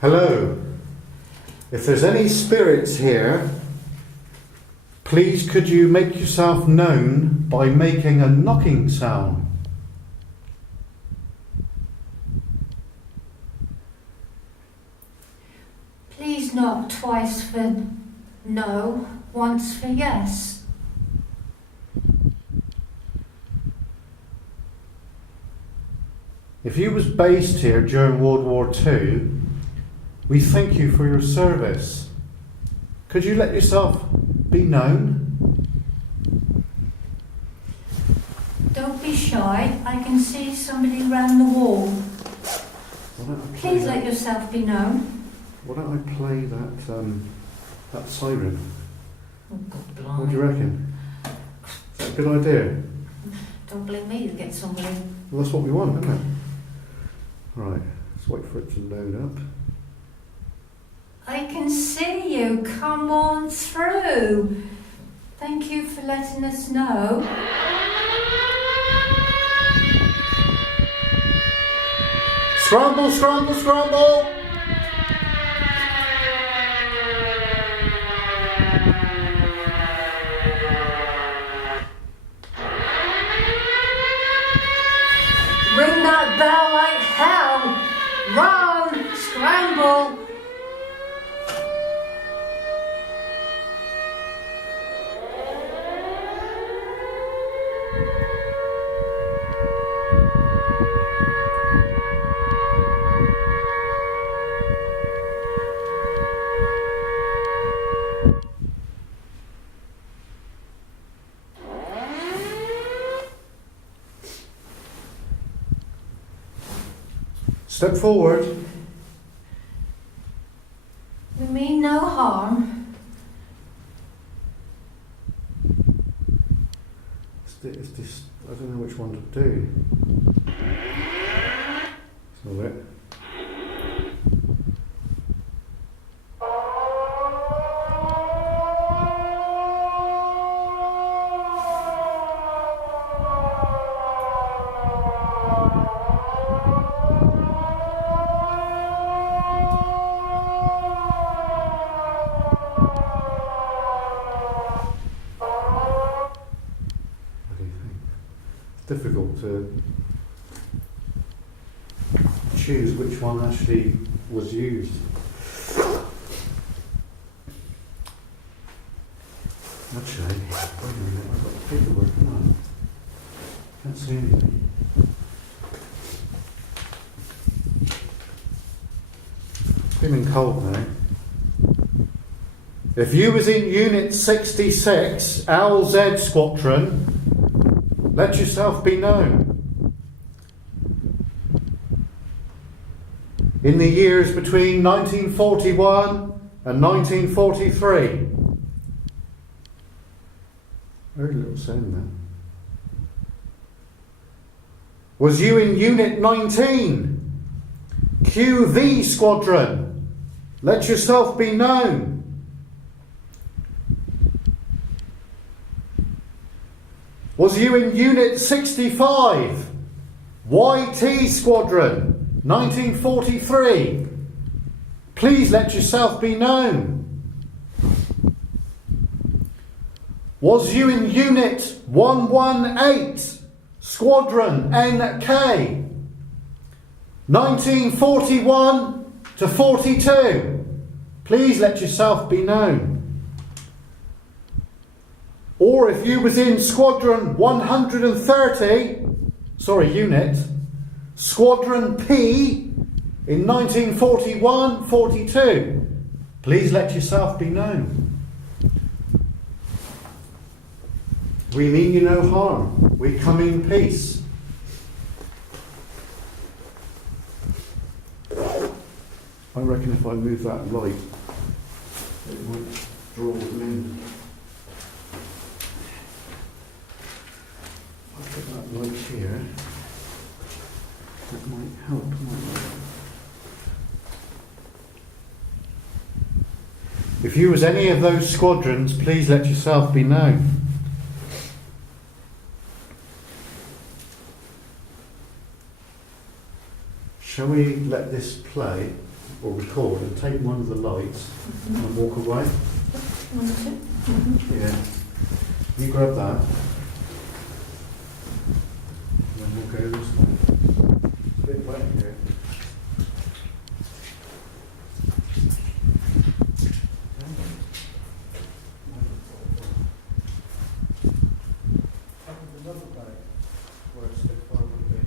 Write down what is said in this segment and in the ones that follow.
Hello. If there's any spirits here, please could you make yourself known by making a knocking sound? Please knock twice for no, once for yes. If you was based here during World War II, we thank you for your service. Could you let yourself be known? Don't be shy, I can see somebody round the wall. Please let yourself be known. Why don't I play that siren? Oh, God blimey. What do you reckon? Is that a good idea? Don't blame me to get somebody. Well, that's what we want, isn't it? Right, let's wait for it to load up. I can see you. Come on through. Thank you for letting us know. Scramble, scramble, scramble! Ring that bell like hell. Run, scramble. Step forward. We mean no harm. It's this, I don't know which one to do. It's not it. Difficult to choose which one actually was used. Actually, wait a minute, I've got the paperwork, come on. Can't see anything. Feeling cold now. If you was in Unit 66, LZ Squadron, let yourself be known. In the years between 1941 and 1943. Very little sound there. Was you in Unit 19? QV Squadron. Let yourself be known. Was you in Unit 65? YT Squadron, 1943. Please let yourself be known. Was you in Unit 118? Squadron NK, 1941 to 42. Please let yourself be known. Or if you was in Squadron 130, unit, Squadron P in 1941-42, please let yourself be known. We mean you no harm. We come in peace. I reckon if I move that light, it might draw them in. I'll put that light here. That might help, mightn't it? If you was any of those squadrons, please let yourself be known. Shall we let this play? or record and take one of the lights and walk away. Yeah. You grab that. And then we'll go this way. It's a bit wet here. Another bag where a stick fire would be.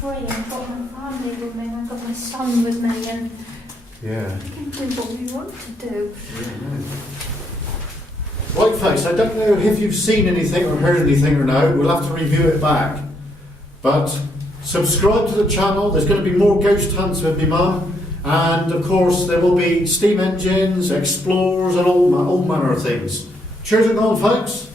Free. I've got my family with me, I've got my son with me, and yeah, we can do what we want to do. Right, folks, I don't know if you've seen anything or heard anything or no. We'll have to review it back. But subscribe to the channel. There's going to be more ghost hunts with me mum, and of course there will be steam engines, explorers, and all manner of things. Cheers and on, folks.